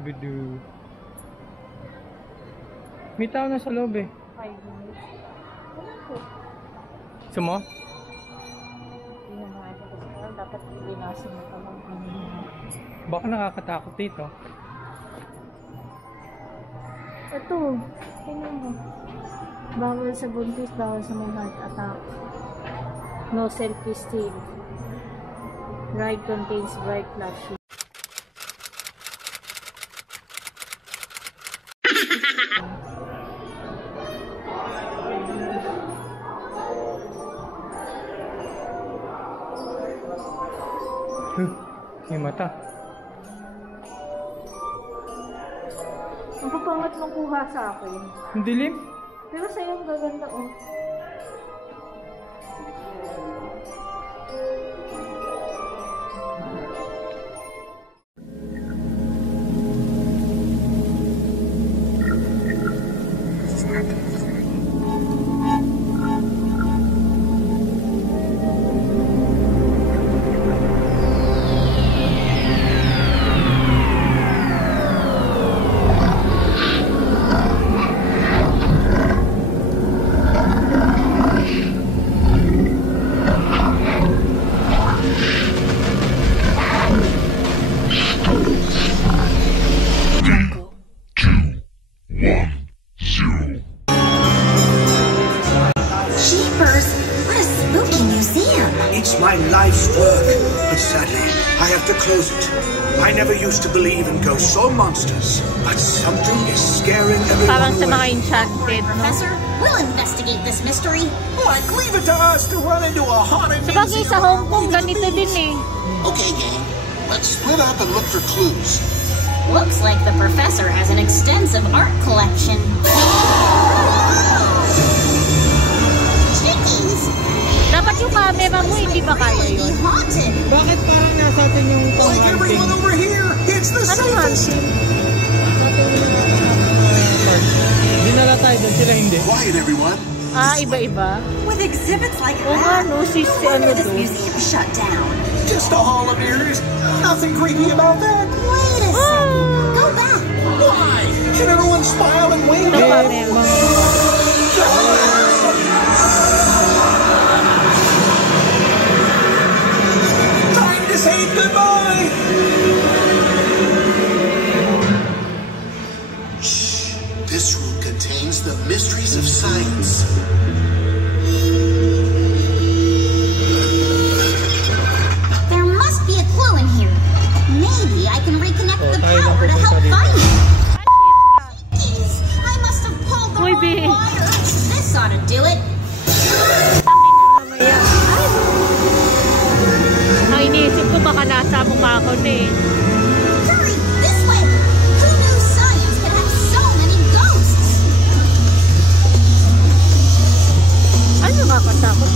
Scooby-Doo. May tao na sa loob eh. 5 minutes. Wala po. Gusto mo? Hindi na nakakita. Dapat ilinasin mo pa lang. Baka nakakatakot dito. Ito. Tingnan mo. Bawal sa buntis, bawal sa mga heart attack. No selfie still. Ride contains bright flashing. Yung mata. Ang papangat mong kuha sa akin. Ang dilim? Pero sa'yo ang gaganda oh. My life's work, but sadly, I have to close it. I never used to believe in ghosts or monsters, but something is scaring everyone Parang sa mga away. enchanted, no? Professor, we'll investigate this mystery. Like, leave it to us to run into a haunted Sabagay sa Hong Kong, ganito din eh. Okay, gang. Let's split up and look for clues. Looks like the professor has an extensive art collection. Chickies! Dapat yung camera mo, hindi ba kaya yun? Haunted! Bakit parang nasa atin yung Like everyone over here, it's the Ano safest. Dinala tayo doon, sila hindi. Quiet, everyone. Ah, iba-iba. With exhibits like Oo nga, no, si ano this doon. museum shut down? Just a hall of mirrors. Nothing creepy about that. Wait a second. Go back. Why? Can everyone smile and wave? Ito camera. Time to say goodbye. Shh. This room contains the mysteries of science. There must be a clue in here. Maybe I can reconnect the power to help find it. Jeez, I must have pulled the Uy, wrong babe. wire. This ought to do it. Ay, iniisip ko baka nasa mukha ko na eh. Hurry, this way. Who knew science could have so many ghosts? Ano nakakatakot?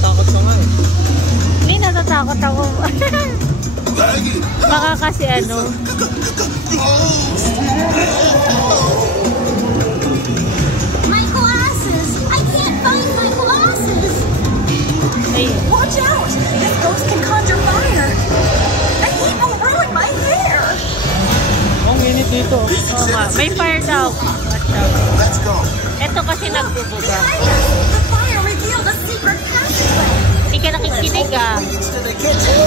Takot ka nga eh. Hindi, natatakot ako. Baka kasi ano. My glasses! I can't find my glasses! Ay, Watch out! This ghost can conjure fire! And he will ruin my hair! Ang init dito. oo nga. May fire daw. Watch out. Let's go. Ito kasi nagbubuga. The fire revealed a secret passageway! Hindi ka nakikinig ah. Leads to the kitchen.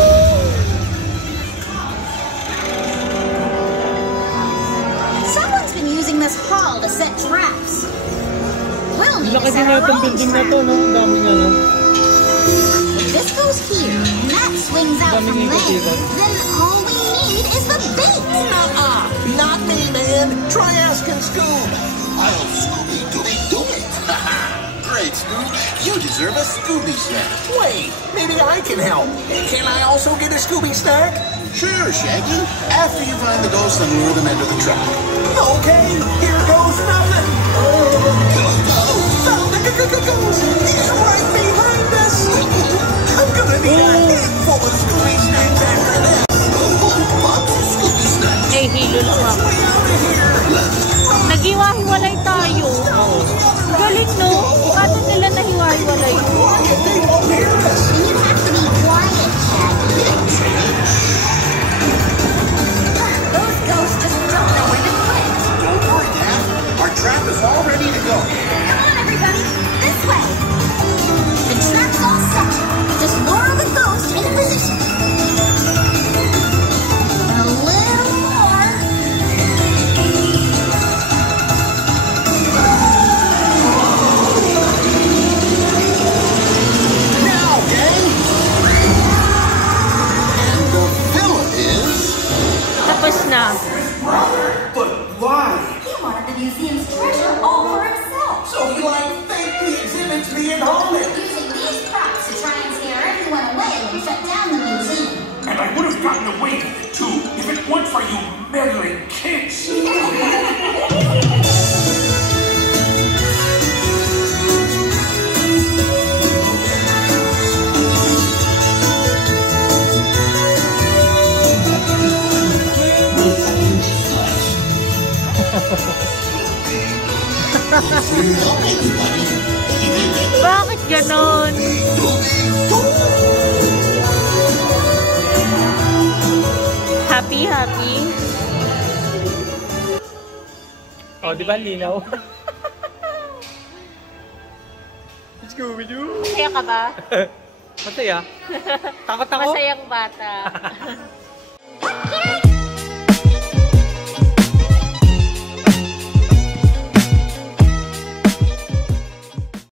Someone's been using this hall to set traps. We'll need to Laki set din our natin own building na trap. to, no? Ang dami niya, no? If this goes here, and that swings out Daming from ikot-ikot. there, then all we need is the bait! Nuh-uh. Not me, man. Try asking Scoob. I'll Scooby-Dooby-Doo it. Great, Scoob. You deserve a Scooby snack. Wait, maybe I can help. Can I also get a Scooby snack? Sure, Shaggy. After you find the ghosts and lure them into the trap. Okay, here goes nothing. Found the ghost. He's right behind us. I'm gonna need a handful of Scooby snacks after this. Lots of Scooby snacks. Ay, hilo lang ako. Way out of here. Naghiwa-hiwalay tayo. Galing no? Paano nila nahiwa-hiwalay? Quiet, they won't hear us. And you have to be quiet, Shaggy. I would have gotten away with it too if it weren't for you meddling kids. Bakit ganon? Happy, happy. Oh, di ba linaw? Scooby-Doo! Masaya ka ba? Masaya? Takot ako? Masayang bata.